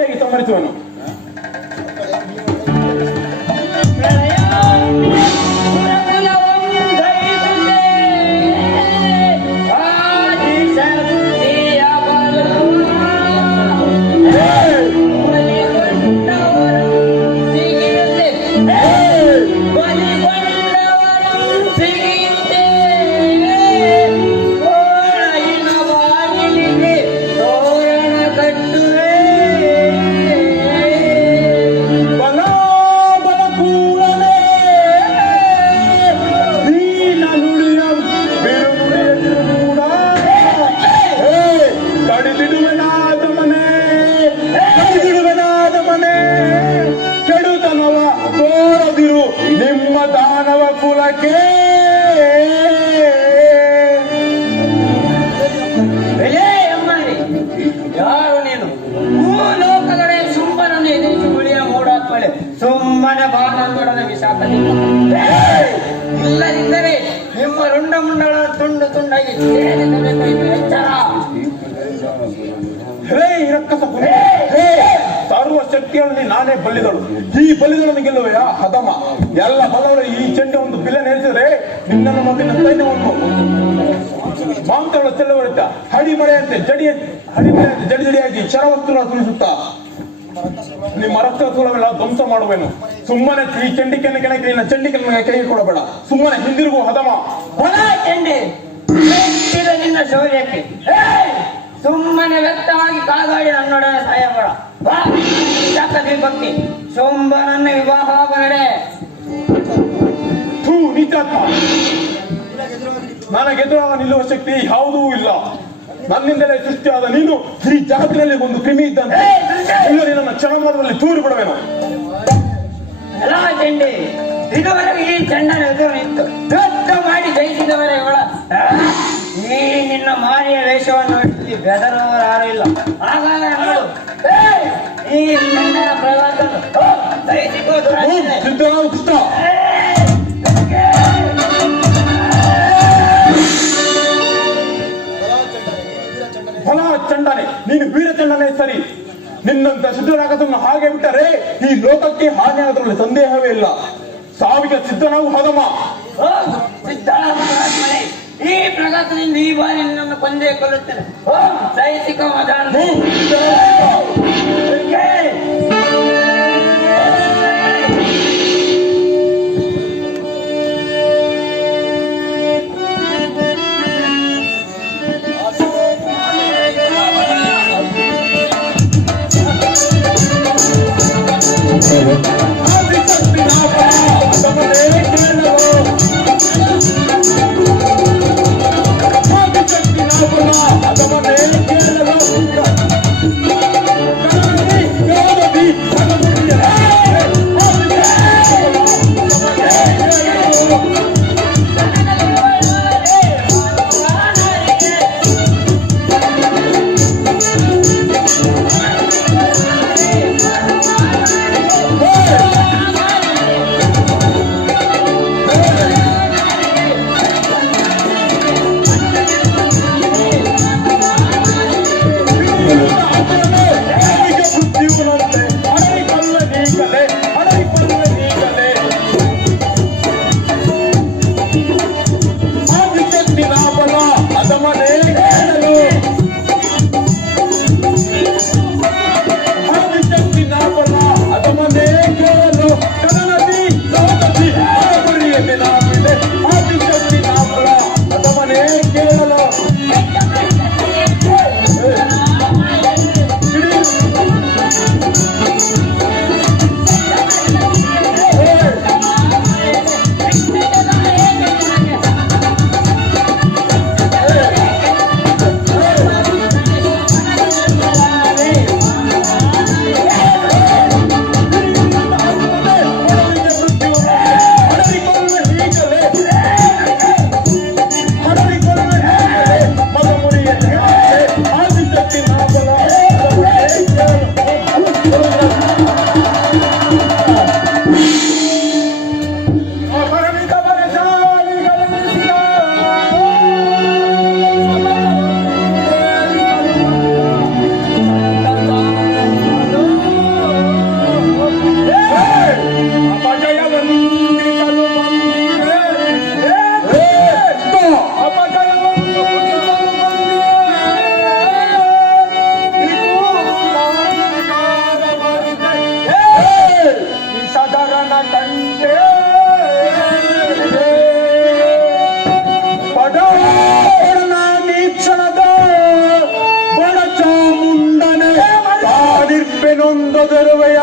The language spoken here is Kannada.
ಒಂಟಿಯಾಗಿ ಸಂಹರಿಸುವನು. ಸುಮ್ಮನೆ ಬಾಣದೊಡನೆ ಇಲ್ಲದಿದ್ದರೆ ನಿಮ್ಮ ರುಂಡ ಮುಂಡಗಳ ತುಂಡು ತುಂಡಾಗಿ ಎಚ್ಚರ. ಸರ್ವ ಶಕ್ತಿಯಲ್ಲಿ ನಾನೇ ಬಲ್ಲಿದಳು. ಈ ಬಲ್ಲಿದಳನ್ನು ಗೆಲ್ಲುವೆಯಾ ಹದಮ? ಎಲ್ಲ ಬಲಗಳು ಈ ಚೆಂಡೆ ಒಂದು ಬಿಲೆ ನೆಲೆಸಿದರೆ ನಿನ್ನನ್ನು ಮಗುವಿನ ಸೈನ್ಯವನ್ನು ಮಾಂತಗಳು ಚೆಲ್ಲಬರುತ್ತ ಹಡಿಮಳೆಯಂತೆ ಜಡಿ ಜಡಿಯಾಗಿ ಶರವಸ್ತುಗಳ ಸುರಿಸುತ್ತಾ ನಿಮ್ಮ ರಕ್ತ ಸೂಲವೆಲ್ಲ ಧ್ವಂಸ ಮಾಡುವೆನು. ಸುಮ್ಮನೆ ಈ ಚಂಡಿಕೆಯನ್ನು ಕೆಣಕಿ ನಿನ್ನ ಚಂಡಿಕೆಯನ್ನು ಕೈಗೆ ಕೊಡಬೇಡ. ಸುಮ್ಮನೆ ಹಿಂದಿರುಗು ಹದಮ. ಚಂಡಿ ನಿನ್ನ ಶೌರ್ಯಕ್ಕೆ ಸುಮ್ಮನೆ ವ್ಯಕ್ತವಾಗಿ ಕಾಗಾಡಿ ನನ್ನೊಡನೆ ಸಾಯಬೇಡ. ಭಕ್ತಿ ಶೋಂಬನನ್ನ ವಿವಾಹ ನಡೆ. ನೀಚಾತ್ಮ, ನನಗೆದುರಾಗ ನಿಲ್ಲುವ ಶಕ್ತಿ ಯಾವುದೂ ಇಲ್ಲ. ನನ್ನಿಂದಲೇ ಸೃಷ್ಟಿಯಾದ ನೀನು ಈ ಜಗತ್ತಿನಲ್ಲಿ ಒಂದು ಕ್ರಿಮಿ ಇದ್ದಂತೆ. ಇನ್ನು ನಿನ್ನ ಕ್ಷಣಮಾತ್ರದಲ್ಲಿ ತೂರು ಬಿಡವೇನು? ಎಲ್ಲ ಚಂಡಿ ಇದುವರೆಗೆ ಈ ಚಂಡನ ಎದುರು ನಿಂತು ಯುದ್ಧ ಮಾಡಿ ಜಯಿಸಿದವರೇ ಇವಳ. ಈ ನಿನ್ನ ಮಾರಿಯ ವೇಷವನ್ನು ನೋಡಿ ಬೆದರುವವರು ಯಾರು ಇಲ್ಲ. ಹಾಗಾದ್ರೆ ನೋಡು ಈ ಚಂಡನ ಪ್ರವಾಸವನ್ನು ಫಲ ಚಂಡನೆ, ನೀನು ವೀರ ಚಂಡನೆ ಸರಿ. ನಿನ್ನಂತ ಸಿದ್ಧರಾಗದನ್ನು ಹಾಗೆ ಬಿಟ್ಟರೆ ಈ ಲೋಕಕ್ಕೆ ಹಾನಿಯಾಗದ್ರಲ್ಲಿ ಸಂದೇಹವೇ ಇಲ್ಲ. ಸಾವಿಗೆ ಸಿದ್ಧನಾವು ಹದಮ. ಈ ಪ್ರಗತಿಯಿಂದ ಈ ಬಾರಿ ನಿನ್ನನ್ನು ಕೊಂದೇ ಕೊಲ್ಲುತ್ತೇನೆ. ಓಂ ಸೈಸಿಕ ಮದಾನ. ಅದಮನೆ ಗದರುವೆಯ